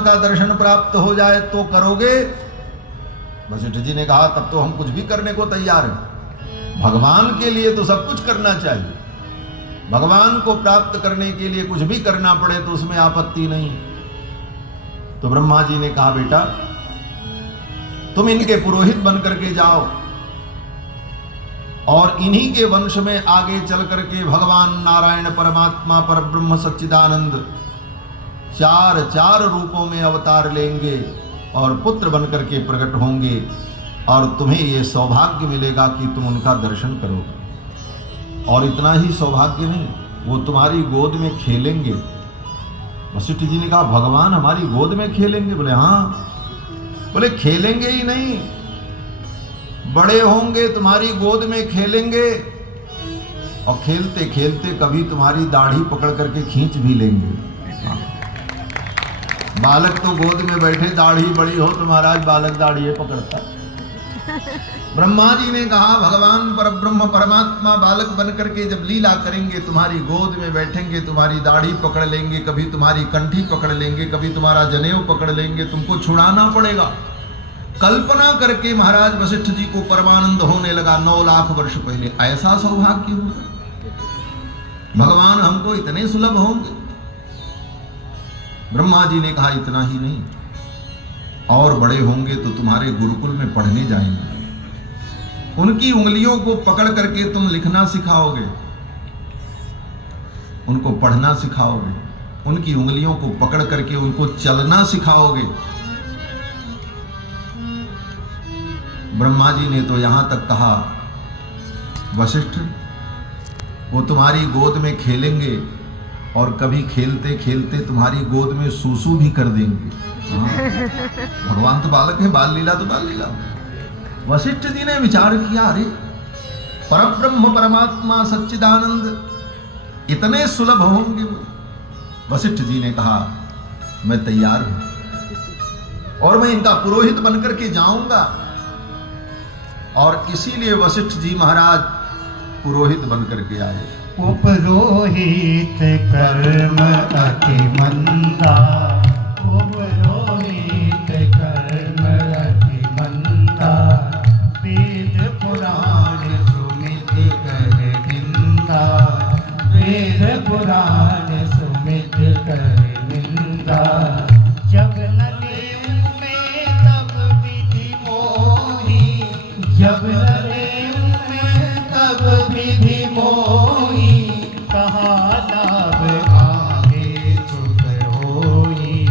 भगवान का दर्शन प्राप्त हो जाए तो करोगे? वशिष्ठ जी ने कहा तब तो हम कुछ भी करने को तैयार हैं। भगवान के लिए तो सब कुछ करना चाहिए, भगवान को प्राप्त करने के लिए कुछ भी करना पड़े तो उसमें आपत्ति नहीं। तो ब्रह्मा जी ने कहा बेटा तुम इनके पुरोहित बन करके जाओ और इन्हीं के वंश में आगे चल करके भगवान नारायण परमात्मा परब्रह्म सच्चिदानंद चार रूपों में अवतार लेंगे और पुत्र बन करके प्रकट होंगे और तुम्हें ये सौभाग्य मिलेगा कि तुम उनका दर्शन करोगे। और इतना ही सौभाग्य नहीं, वो तुम्हारी गोद में खेलेंगे। वशिष्ठ जी ने कहा भगवान हमारी गोद में खेलेंगे? बोले हाँ। बोले खेलेंगे ही नहीं, बड़े होंगे तुम्हारी गोद में खेलेंगे और खेलते खेलते कभी तुम्हारी दाढ़ी पकड़ करके खींच भी लेंगे। बालक तो गोद में बैठे दाढ़ी बड़ी हो तो महाराज बालक दाढ़ी पकड़ता। ब्रह्मा जी ने कहा भगवान परब्रह्म परमात्मा बालक बन करके जब लीला करेंगे तुम्हारी गोद में बैठेंगे, तुम्हारी दाढ़ी पकड़ लेंगे, कभी तुम्हारी कंठी पकड़ लेंगे, कभी तुम्हारा जनेऊ पकड़ लेंगे, तुमको छुड़ाना पड़ेगा। कल्पना करके महाराज वशिष्ठ जी को परमानंद होने लगा। 9 लाख वर्ष पहले ऐसा सौभाग्य हुआ, भगवान हमको इतने सुलभ होंगे। ब्रह्मा जी ने कहा इतना ही नहीं, और बड़े होंगे तो तुम्हारे गुरुकुल में पढ़ने जाएंगे, उनकी उंगलियों को पकड़ करके तुम लिखना सिखाओगे, उनको पढ़ना सिखाओगे, उनकी उंगलियों को पकड़ करके उनको चलना सिखाओगे। ब्रह्मा जी ने तो यहां तक कहा वशिष्ठ वो तुम्हारी गोद में खेलेंगे और कभी खेलते खेलते तुम्हारी गोद में सूसू भी कर देंगे। भगवान तो बालक है, बाल लीला तो बाल लीला। वशिष्ठ जी ने विचार किया अरे परब्रह्म परमात्मा सच्चिदानंद इतने सुलभ होंगे। वशिष्ठ जी ने कहा मैं तैयार हूं और मैं इनका पुरोहित बनकर के जाऊंगा। और इसीलिए वशिष्ठ जी महाराज पुरोहित बनकर के आए। उपरोहित कर्म अति मंदा, उपरोहित कर्म अति मंदा, वेद पुराण सुमिति कर निंदा, वेद पुराण सुमिति कर निंदा। जब न लेऊं मैं तब विधि मोही, जब न लेऊं मैं तब विधि मोही, कहा लाभ आगे सुख होई,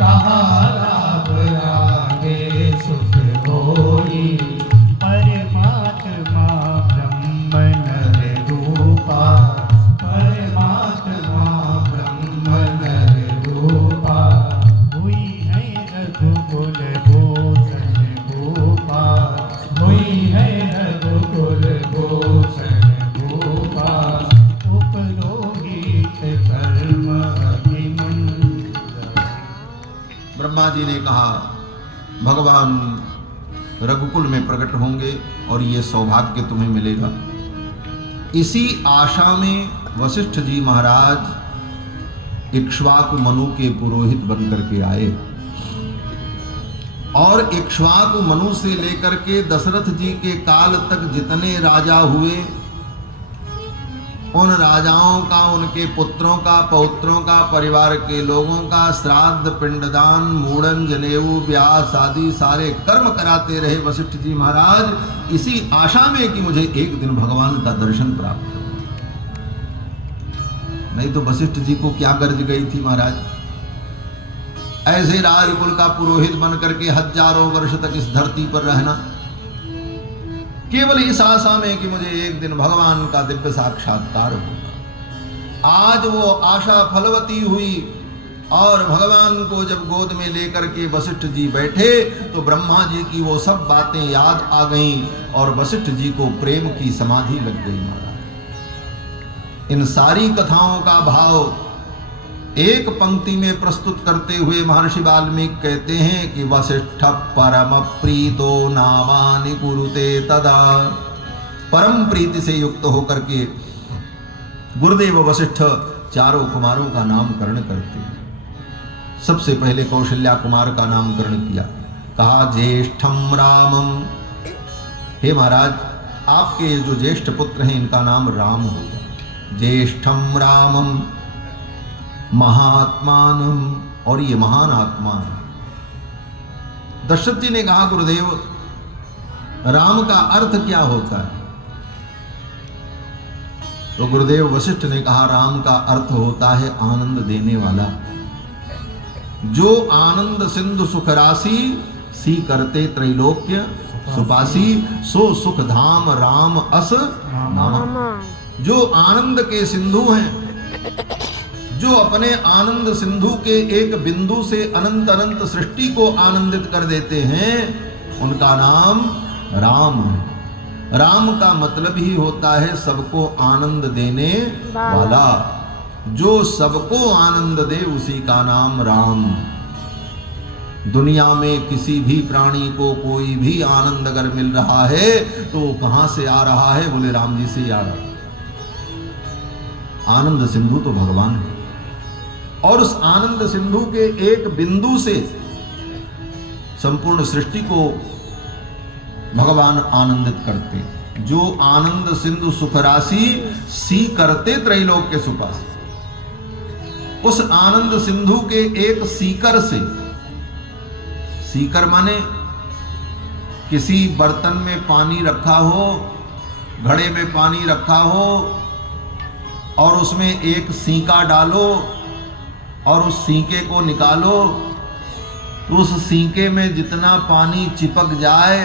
कहा लाभ आगे सुख होई। परमात्मा ब्रह्म नर रूपा, परमात्मा ब्रह्म नर रूपा, हुई है रघुकुल भूषण भूपा, हुई है रघुकुल भूषण भूपा। ब्रह्मा जी ने कहा भगवान रघुकुल में प्रकट होंगे और ये सौभाग्य तुम्हें मिलेगा। इसी आशा में वशिष्ठ जी महाराज इक्ष्वाकु मनु के पुरोहित बन करके आए और इक्ष्वाकु मनु से लेकर के दशरथ जी के काल तक जितने राजा हुए उन राजाओं का, उनके पुत्रों का, पौत्रों का, परिवार के लोगों का श्राद्ध, पिंडदान, मूड़न, जनेऊ, ब्याह आदि सारे कर्म कराते रहे वशिष्ठ जी महाराज, इसी आशा में कि मुझे एक दिन भगवान का दर्शन प्राप्त हो। नहीं तो वशिष्ठ जी को क्या गर्ज गई थी महाराज, ऐसे राजकुल का पुरोहित बन करके हजारों वर्ष तक इस धरती पर रहना, केवल इस आशा में कि मुझे एक दिन भगवान का दिव्य साक्षात्कार हो। आज वो आशा फलवती हुई और भगवान को जब गोद में लेकर के वशिष्ठ जी बैठे तो ब्रह्मा जी की वो सब बातें याद आ गईं और वशिष्ठ जी को प्रेम की समाधि लग गई महाराज। इन सारी कथाओं का भाव एक पंक्ति में प्रस्तुत करते हुए महर्षि वाल्मीकि कहते हैं कि वशिष्ठ परम प्रीतो नामानि कुरुते तदा। परम प्रीति से युक्त होकर के गुरुदेव वशिष्ठ चारों कुमारों का नामकरण करते हैं। सबसे पहले कौशल्या कुमार का नामकरण किया। कहा ज्येष्ठम रामम, हे महाराज आपके जो ज्येष्ठ पुत्र हैं इनका नाम राम होगा। ज्येष्ठम रामम महात्मानम, और ये महान आत्मा है। दशरथ जी ने कहा गुरुदेव राम का अर्थ क्या होता है? तो गुरुदेव वशिष्ठ ने कहा राम का अर्थ होता है आनंद देने वाला। जो आनंद सिंधु सुख राशि, सी करते त्रैलोक्य सुपासी, सो सुख धाम राम अस नामा। जो आनंद के सिंधु हैं, जो अपने आनंद सिंधु के एक बिंदु से अनंत अनंत सृष्टि को आनंदित कर देते हैं, उनका नाम राम है। राम का मतलब ही होता है सबको आनंद देने वाला। जो सबको आनंद दे उसी का नाम राम। दुनिया में किसी भी प्राणी को कोई भी आनंद अगर मिल रहा है तो कहां से आ रहा है? बोले राम जी से आ रहा है। आनंद सिंधु तो भगवान है, और उस आनंद सिंधु के एक बिंदु से संपूर्ण सृष्टि को भगवान आनंदित करते। जो आनंद सिंधु सुख राशि, सी करते त्रैलोक्य सुपासी। उस आनंद सिंधु के एक सीकर से, सीकर माने किसी बर्तन में पानी रखा हो, घड़े में पानी रखा हो और उसमें एक सीका डालो और उस सीके को निकालो, तो उस सीके में जितना पानी चिपक जाए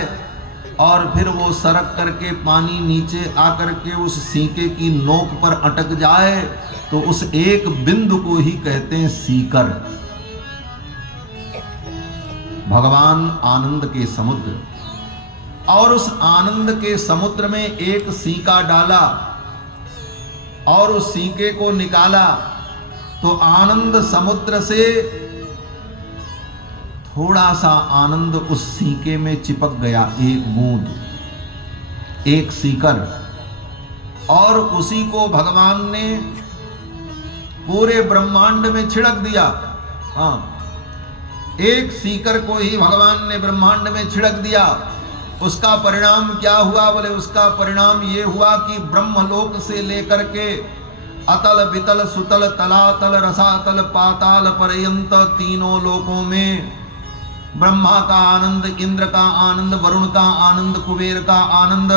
और फिर वो सरक करके पानी नीचे आकर के उस सीके की नोक पर अटक जाए, तो उस एक बिंदु को ही कहते हैं सीकर। भगवान आनंद के समुद्र, और उस आनंद के समुद्र में एक सीका डाला और उस सीके को निकाला, तो आनंद समुद्र से थोड़ा सा आनंद उस सीके में चिपक गया, एक बूंद, एक सीकर, और उसी को भगवान ने पूरे ब्रह्मांड में छिड़क दिया। हाँ, एक सीकर को ही भगवान ने ब्रह्मांड में छिड़क दिया। उसका परिणाम क्या हुआ? बोले उसका परिणाम ये हुआ कि ब्रह्मलोक से लेकर के अतल वितल सुतल तलातल रसातल पाताल पर्यंत तीनों लोकों में ब्रह्मा का आनंद, इंद्र का आनंद, वरुण का आनंद, कुबेर का आनंद,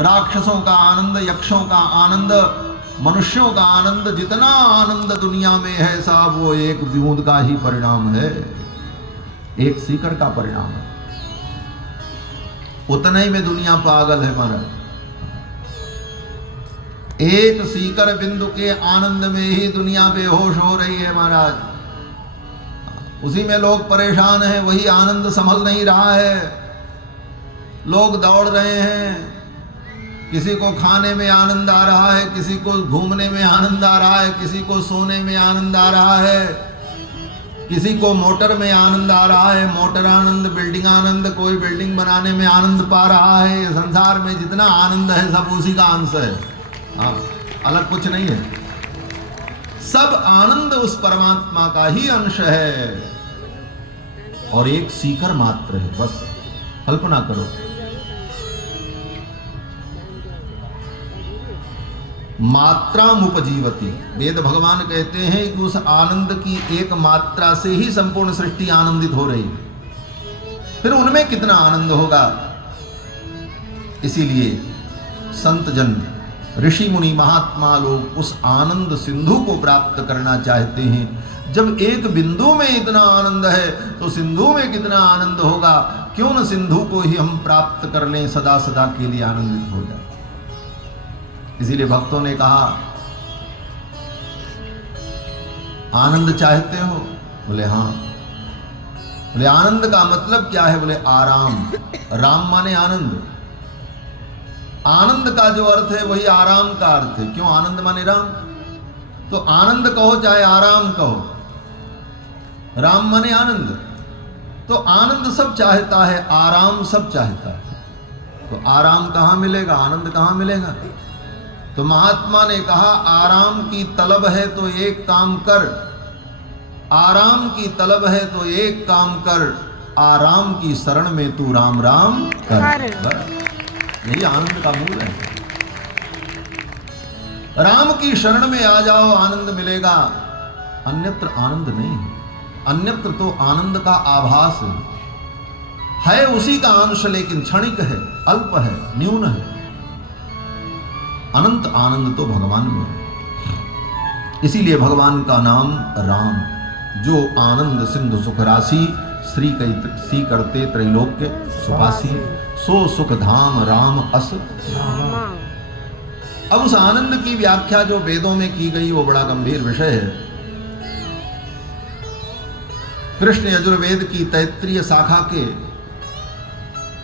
राक्षसों का आनंद, यक्षों का आनंद, मनुष्यों का आनंद, जितना आनंद दुनिया में है साहब वो एक बूंद का ही परिणाम है, एक सीकर का परिणाम है। उतना ही में दुनिया पागल है महाराज। एक सीकर बिंदु के आनंद में ही दुनिया बेहोश हो रही है महाराज। उसी में लोग परेशान हैं, वही आनंद संभल नहीं रहा है। लोग दौड़ रहे हैं, किसी को खाने में आनंद आ रहा है, किसी को घूमने में आनंद आ रहा है, किसी को सोने में आनंद आ रहा है, किसी को मोटर में आनंद आ रहा है, मोटर आनंद, बिल्डिंग आनंद, कोई बिल्डिंग बनाने में आनंद पा रहा है। संसार में जितना आनंद है सब उसी का अंश है। हाँ, अलग कुछ नहीं है। सब आनंद उस परमात्मा का ही अंश है और एक सीकर मात्र है। बस कल्पना करो, मात्राम उपजीवती। वेद भगवान कहते हैं कि उस आनंद की एक मात्रा से ही संपूर्ण सृष्टि आनंदित हो रही, फिर उनमें कितना आनंद होगा। इसीलिए संत जन, ऋषि मुनि, महात्मा लोग उस आनंद सिंधु को प्राप्त करना चाहते हैं। जब एक बिंदु में इतना आनंद है तो सिंधु में कितना आनंद होगा। क्यों न सिंधु को ही हम प्राप्त कर लें, सदा सदा के लिए आनंदित हो जाए। इसीलिए भक्तों ने कहा आनंद चाहते हो? बोले हाँ। बोले आनंद का मतलब क्या है? बोले आराम। राम माने आनंद। आनंद का जो अर्थ है वही आराम का अर्थ है। क्यों? आनंद माने राम। तो आनंद कहो चाहे आराम कहो, राम माने आनंद। तो आनंद सब चाहता है, आराम सब चाहता है। तो आराम कहां मिलेगा? आनंद कहां मिलेगा? तो महात्मा ने कहा आराम की तलब है तो एक काम कर, आराम की तलब है तो एक काम कर, आराम की शरण में तू राम राम कर। बस यही आनंद का मूल है। राम की शरण में आ जाओ, आनंद मिलेगा, अन्यत्र आनंद नहीं है। अन्यत्र तो आनंद का आभास है उसी का अंश, लेकिन क्षणिक है, अल्प है, न्यून है। अनंत आनंद तो भगवान में है। इसीलिए भगवान का नाम राम, जो आनंद सिंधु सुख राशि, श्री करते त्रैलोक्य सुखासी, सो सुख धाम राम अस। अब उस आनंद की व्याख्या जो वेदों में की गई वो बड़ा गंभीर विषय है। कृष्ण यजुर्वेद की तैत्रीय शाखा के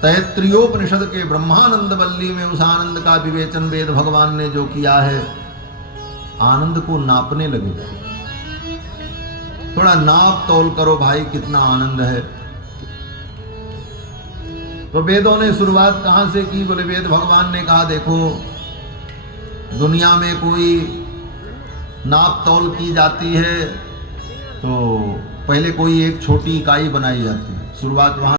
तैत्रीयोपनिषद के ब्रह्मानंद वल्ली में उस आनंद का विवेचन वेद भगवान ने जो किया है, आनंद को नापने लगे। थोड़ा नाप तोल करो भाई, कितना आनंद है। तो वेदों ने शुरुआत कहां से की? बोले वेद भगवान ने कहा देखो, दुनिया में कोई नाप तोल की जाती है तो पहले कोई एक छोटी इकाई बनाई जाती है, शुरुआत वहां